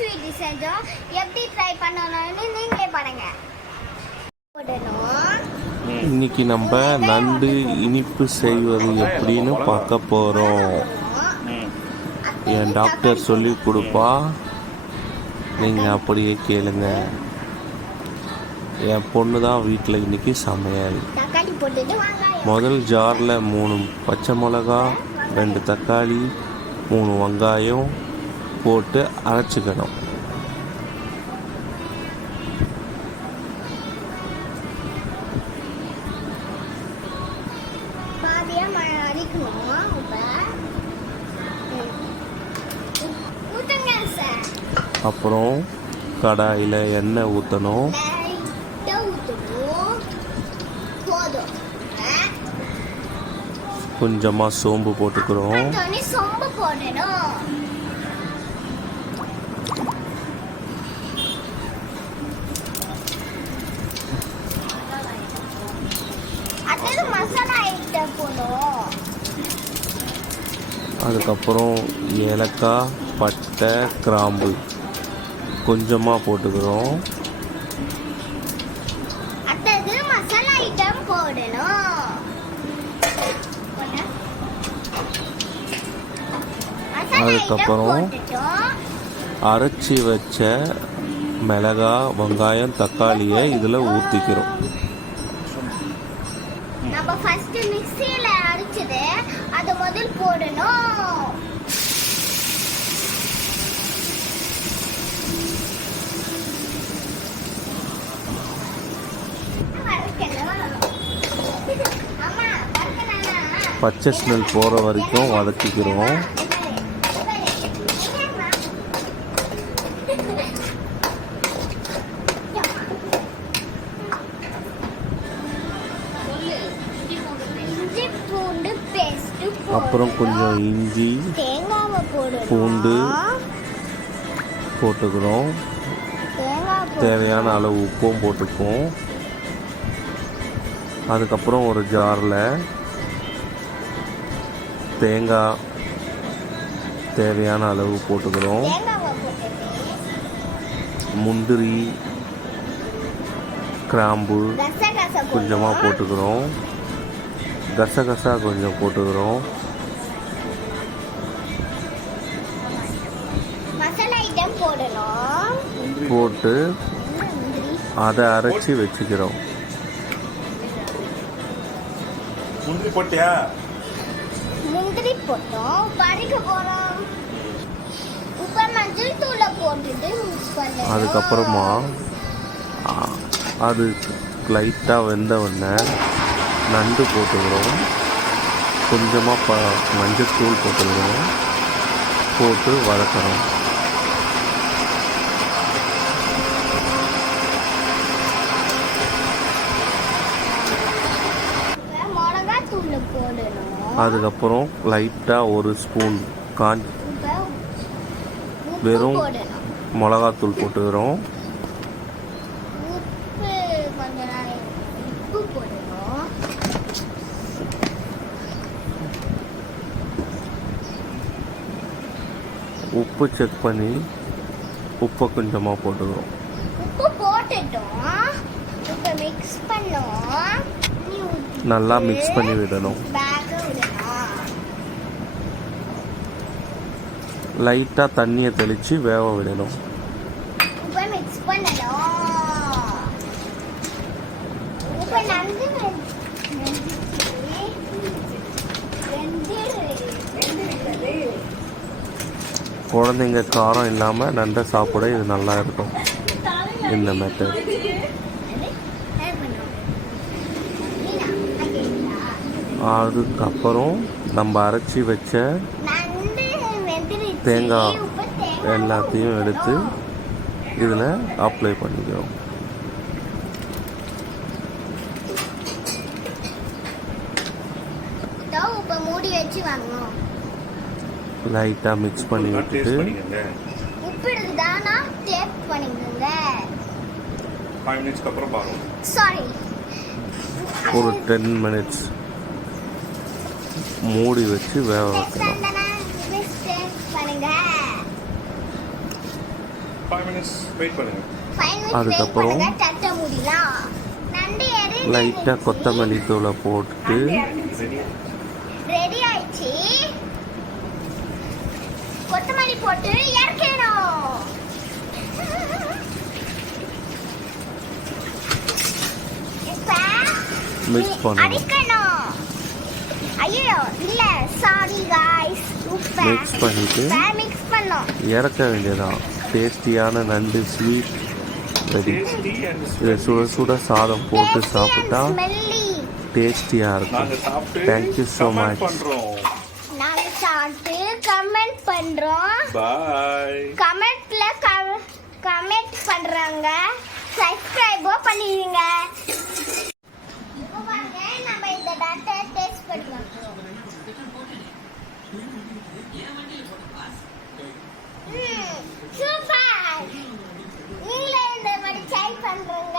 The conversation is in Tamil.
ஸ்வீட் செஞ்சோம். எப்படி ட்ரை பண்ணணும்னு நீங்களே பாருங்க. இன்னைக்கு நம்ம நண்டு இனிப்பு செய்வது எப்படின்னு பார்க்க போகிறோம். என் டாக்டர் சொல்லி கொடுப்பா, நீங்கள் அப்படியே கேளுங்க. என் பொண்ணு தான் வீட்டில் இன்னைக்கு சமையல். முதல் ஜாரில் 3 பச்சை மிளகா, 2 தக்காளி, 3 வெங்காயம் போட்டு அரைச்சிக்கணும். அப்புறம் கடாயில் எண்ணெய் ஊற்றணும். கொஞ்சமாக சோம்பு போட்டுக்கிறோம். அதுக்கப்புறம் ஏலக்காய், பட்டை, கிராம்பு கொஞ்சமாக போட்டுக்கிறோம். அதுக்கப்புறம் அரைச்சி வச்ச மிளகா, வெங்காயம், தக்காளியை இதில் ஊற்றிக்கிறோம். நம்ம ஃபர்ஸ்ட் மிக்ஸில அரைச்சது அது முதல் போடணும். பச்சை ஸ்மெல் போகிற வரைக்கும் வதக்கிக்கிறோம். அப்புறம் கொஞ்சம் இஞ்சி, பூண்டு போட்டுக்கிறோம். தேவையான அளவு உப்பும் போட்டுக்குவோம். அதுக்கப்புறம் ஒரு ஜாரில் தேங்காய் தேவையான அளவு போட்டுக்கிறோம். முந்திரி, கிராம்பு கொஞ்சமாக போட்டுக்கிறோம். கசகசா கொஞ்சம் போட்டுக்கிறோம். போட்டு அதை அரைச்சி வச்சுக்கிறோம். முந்திரி போட்டியா? முந்திரி போட்டோம். பறிக்க போறோம். உப்பு மஞ்சள் தூளை போட்டுட்டு மிக்ஸ் பண்ணணும். அதுக்கப்புறமா அது லைட்டாக வெந்த உடனே நண்டு போட்டுக்கிறோம். கொஞ்சமாக மஞ்சள் தூள் போட்டுக்கிறோம். போட்டு வதக்கிறோம். அதுக்கப்புறம் லைட்டாக ஒரு ஸ்பூன் வெறும் மிளகாத்தூள் போட்டுக்கிறோம். உப்பு செக் பண்ணி உப்பை கொஞ்சமாக போட்டுக்கிறோம். நல்லா மிக்ஸ் பண்ணி விடணும். லைட்டாக தண்ணியை தெளித்து வேக விடணும். குழந்தைங்க காரம் இல்லாமல் நண்டை சாப்பிட இது நல்லா இருக்கும் இந்த மெத்தட். அதுக்கப்புறம் நம்ம அரைச்சி வச்ச தேங்காய் எல்லாத்தையும் எடுத்து இதில் அப்ளை பண்ணிக்கிறோம். லைட்டாக மிக்ஸ் பண்ணி விட்டுட்டு ஒரு 10 மினிட்ஸ் மூடி வச்சு வேக வைக்கணும். 5 minutes வெயிட் பண்ணுங்க. 5 minutes அதுக்கப்புறம் wait பண்ணுங்க, தட்ட முடியலாம். நண்டு லைட்டாக கொத்தமல்லி தூளை போட்டு ரெடி ஆயிடுச்சு. கொத்தமல்லி போட்டு இறக்கணும். இப்ப மிக்ஸ் பண்ணணும். அடிக்கணும். ஐயோ இல்ல, சாரி गाइस. உப்பு மிக்ஸ் பண்ணிட்டு மிக்ஸ் பண்ணோம். இறக்க வேண்டியதான். டேஸ்டியான நண்டு ஸ்வீட் ரெடி. Tasty and இதை சுட சுட சாதம் போட்டு சாப்பிட்டா ஸ்மெல்லி. டேஸ்டியாக நாங்க இருக்கும். சாப்பிட்டு Thank you so comment much. பண்றோம். நாங்க சாப்பிட்டு கமெண்ட் பண்றோம். Bye. கமெண்ட்ல கமெண்ட் பண்றாங்க. சப்ஸ்கிரைபோ பண்ணிடுங்க. இப்போ வாங்க நம்ம இந்த டாட்டா டேஸ்ட் பண்ணலாம். சூப்பர். நீங்களே இந்த மாதிரி ட்ரை பண்றீங்க.